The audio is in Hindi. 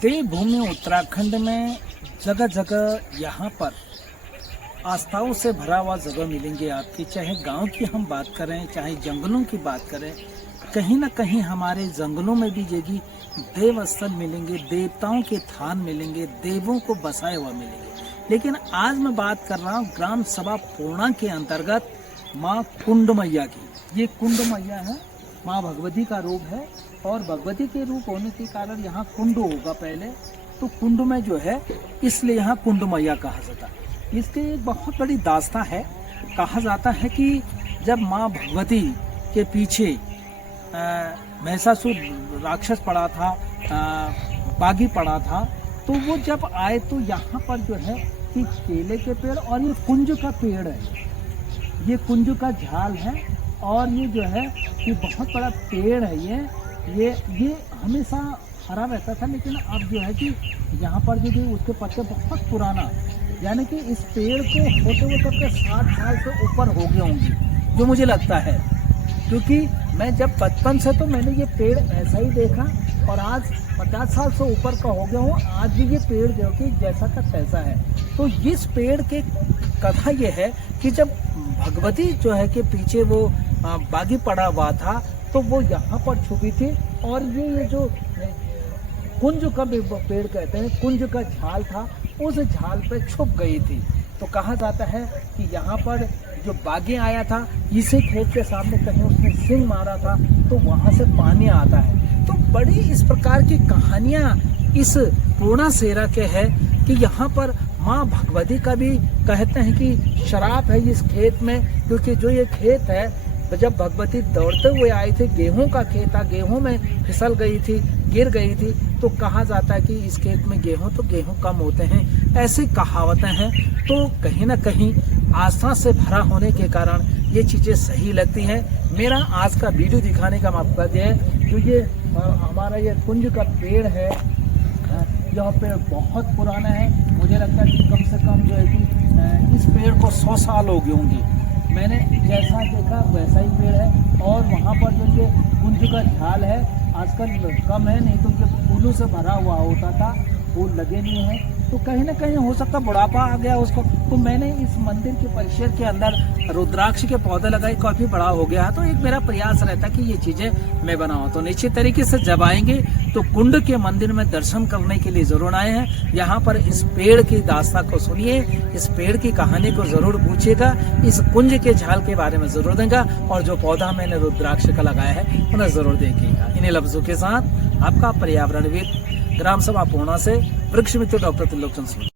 देवभूमि उत्तराखंड में जगह जगह यहाँ पर आस्थाओं से भरा हुआ जगह मिलेंगे आपकी। चाहे गांव की हम बात करें, चाहे जंगलों की बात करें, कहीं ना कहीं हमारे जंगलों में भी जगी देव स्थल मिलेंगे, देवताओं के थान मिलेंगे, देवों को बसाए हुआ मिलेंगे। लेकिन आज मैं बात कर रहा हूँ ग्राम सभा पूर्णा के अंतर्गत माँ कुंड मैया की। ये कुंड मैया है, माँ भगवती का रूप है और भगवती के रूप होने के कारण यहाँ कुंड होगा पहले, तो कुंड में जो है इसलिए यहाँ कुंड मैया कहा जाता है। इसके एक बहुत बड़ी दास्तां है। कहा जाता है कि जब माँ भगवती के पीछे महिषासुर राक्षस पड़ा था, बागी पड़ा था, तो वो जब आए तो यहाँ पर जो है कि केले के पेड़ और ये कुंज का पेड़ है, ये कुंज का झाल है और ये जो है कि बहुत बड़ा पेड़ है। ये हमेशा हरा रहता था, लेकिन अब जो है कि यहाँ पर जो उसके पत्ते बहुत पुराना, यानी कि इस पेड़ को होते हुए कब के 60 साल से ऊपर हो गए होंगे, जो मुझे लगता है। क्योंकि मैं जब बचपन से तो मैंने ये पेड़ ऐसा ही देखा और आज 50 साल से ऊपर का हो गया हूँ, आज भी ये पेड़ जो कि जैसा का तैसा है। तो इस पेड़ के कथा ये है कि जब भगवती जो है कि पीछे वो बागी पड़ा हुआ था तो वो यहाँ पर छुपी थी और ये जो कुंज का पेड़ कहते हैं, कुंज का झाल था, उस झाल पे छुप गई थी। तो कहा जाता है कि यहाँ पर जो बागी आया था, इसी खेत के सामने कहीं उसने सिंह मारा था, तो वहाँ से पानी आता है। तो बड़ी इस प्रकार की कहानियाँ इस पूर्णा सेरा के है कि यहाँ पर माँ भगवती का भी कहते हैं कि शराब है इस खेत में, क्योंकि जो ये खेत है जब भगवती दौड़ते हुए आई थी, गेहूं का खेत था, गेहूं में फिसल गई थी, गिर गई थी, तो कहा जाता है कि इस खेत में गेहूं कम होते हैं, ऐसी कहावतें हैं। तो कहीं ना कहीं आस्था से भरा होने के कारण ये चीजें सही लगती हैं। मेरा आज का वीडियो दिखाने का मकसद है जो ये हमारा ये कुंज का पेड़ है, यह पेड़ बहुत पुराना है। मुझे लगता है कि कम से कम जो है कि इस पेड़ को 100 साल हो गए होंगे। मैंने जैसा देखा वैसा ही पेड़ है और वहाँ पर जो ये कुंज का झाल है आजकल कम है, नहीं तो ये फूलों से भरा हुआ होता था, फूल लगे नहीं है। तो कहीं ना कहीं हो सकता बुढ़ापा आ गया उसको। तो मैंने इस मंदिर के परिसर के अंदर रुद्राक्ष के पौधे लगाए, काफी बड़ा हो गया। तो एक मेरा प्रयास रहता कि ये चीजें मैं बनाऊं। तो निश्चित तरीके से जब आएंगे तो कुंड के मंदिर में दर्शन करने के लिए जरूर आए हैं। यहाँ पर इस पेड़ की दास्तां को सुनिए, इस पेड़ की कहानी को जरूर पूछिएगा, इस कुंज के झाल के बारे में जरूर देगा और जो पौधा मैंने रुद्राक्ष का लगाया है उन्हें जरूर देखिएगा। इन्हीं लफ्जों के साथ आपका पर्यावरणविद ग्राम सभा पूर्णा से वृक्ष मित्र डॉक्टर त्रिलोचन सिंह।